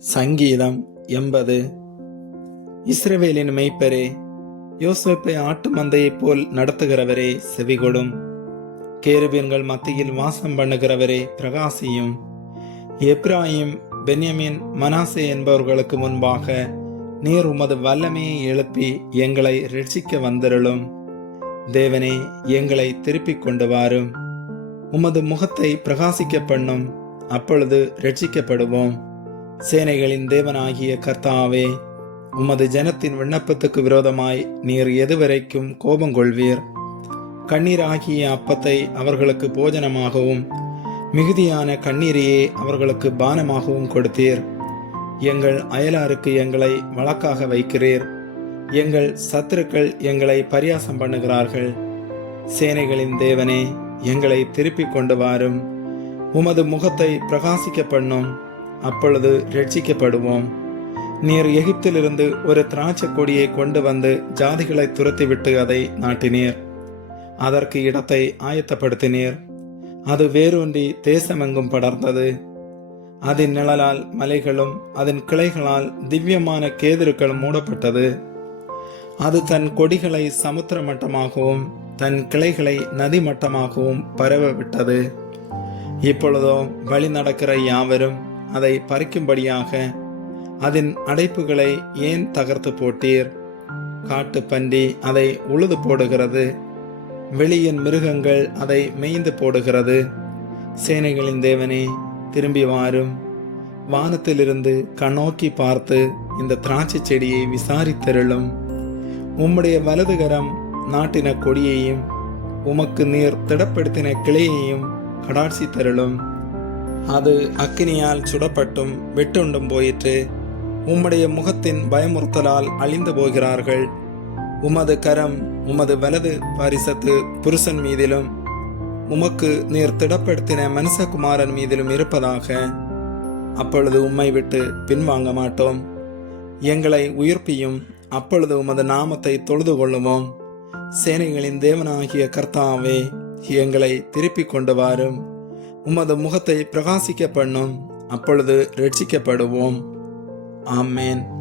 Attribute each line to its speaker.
Speaker 1: சங்கீதம் எண்பது. இஸ்ரவேலின் மெய்ப்பரே யோசேப்பை ஆட்டு மந்தையைப் போல் நடத்துகிறவரே செவிகொடும். கேருபீன்கள் மத்தியில் வாசம் பண்ணுகிறவரே பிரகாசியும். எப்ராஹிம் பென்யமின் மனாசே என்பவர்களுக்கு முன்பாக நீர் உமது வல்லமையை எழுப்பி எங்களை ரட்சிக்க வந்திருளும். தேவனே எங்களை திருப்பிக் கொண்டு வாரும். உமது முகத்தை பிரகாசிக்க பண்ணும். அப்பொழுது ரட்சிக்கப்படுவோம் சேனைகளின் தேவனாகிய கர்த்தாவே உமது ஜனத்தின் விண்ணப்பத்துக்கு விரோதமாய் நீர் எதுவரைக்கும் கோபம் கொள்வீர் கண்ணீராகிய அப்பத்தை அவர்களுக்கு போஜனமாகவும் மிகுதியான கண்ணீரையே அவர்களுக்கு பானமாகவும் கொடுத்தீர். எங்கள் அயலாருக்கு எங்களை வழக்காக வைக்கிறீர். எங்கள் சத்துருக்கள் எங்களை பரியாசம் பண்ணுகிறார்கள். சேனைகளின் தேவனே எங்களை திருப்பிக் கொண்டு வாரும். உமது முகத்தை பிரகாசிக்க பண்ணும். அப்பொழுது ரட்சிக்கப்படுவோம். நீர் எகிப்திலிருந்து ஒரு திராட்சை கொடியை கொண்டு வந்து ஜாதிகளை துரத்திவிட்டு அதை நாட்டினீர். அதற்கு இடத்தை ஆயத்தப்படுத்தினீர். அது வேரூன்றி தேசமெங்கும் படர்ந்தது. அதன் நிழலால் மலைகளும் அதன் கிளைகளால் திவ்யமான கேதிருக்கள் மூடப்பட்டது. அது தன் கொடிகளை சமுத்திர மட்டமாகவும் தன் கிளைகளை நதி மட்டமாகவும் பரவ விட்டது. இப்பொழுதோ வழி நடக்கிற யாவரும் அதை பறிக்கும்படியாக அதன் அடைப்புகளை ஏன் தகர்த்து போட்டீர்? காட்டு பன்றி அதை உழுது போடுகிறது. வெளியின் மிருகங்கள் அதை மேய்ந்து போடுகிறது. சேனைகளின் தேவனே திரும்பி வாரும். வானத்திலிருந்து கண்ணோக்கி பார்த்து இந்த திராட்சை செடியை விசாரித்தருளும். உம்முடைய வலதுகரம் நாட்டின கொடியையும் உமக்கு நீர் திடப்படுத்தின கிளையையும் கடாட்சி தருளும் அது அக்கினியால் சுடப்பட்டும் வெட்டுண்டும் போயிற்று. உம்முடைய முகத்தின் பயமுறுத்தலால் அழிந்து போகிறார்கள். உமது கரம் உமது வலது பரிசத்து புருஷன் மீதிலும் உமக்கு நீர் திடப்படுத்தின மனுஷகுமாரன் மீதிலும் இருப்பதாக. அப்பொழுது உம்மை விட்டு பின்வாங்க மாட்டோம். எங்களை உயிர்ப்பியும் அப்பொழுது உமது நாமத்தை தொழுது கொள்ளுவோம் சேனைகளின் தேவனாகிய கர்த்தாவே எங்களை திருப்பிக் கொண்டு வாரும். உமது முகத்தை பிரகாசிக்க பண்ணும் அப்பொழுது ரட்சிக்கப்படுவோம். ஆமேன்.